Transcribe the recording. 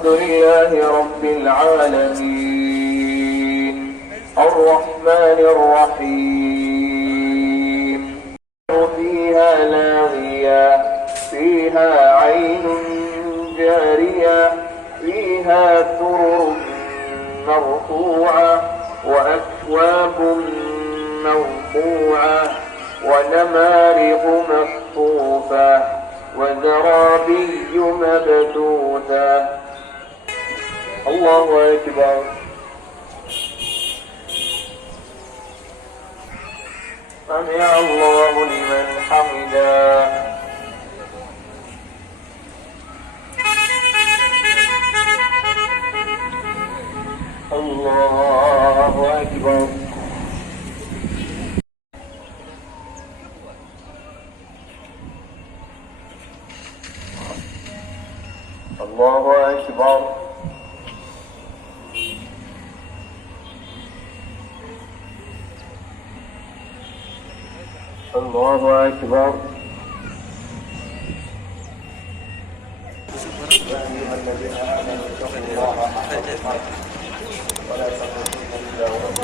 الحمد لله رب العالمين الرحمن الرحيم فيها لاغية فيها عين جارية فيها سرر مرفوعة وأكواب موضوعة ونمارق مصفوفة وزرابي مبثوثة. الله أكبر. سمع الله لمن حمده. الله أكبر. الله أكبر. الله أكبر. يا أيها الذين آمنوا اتقوا الله حق تقاته ولا تموتن إلا وأنتم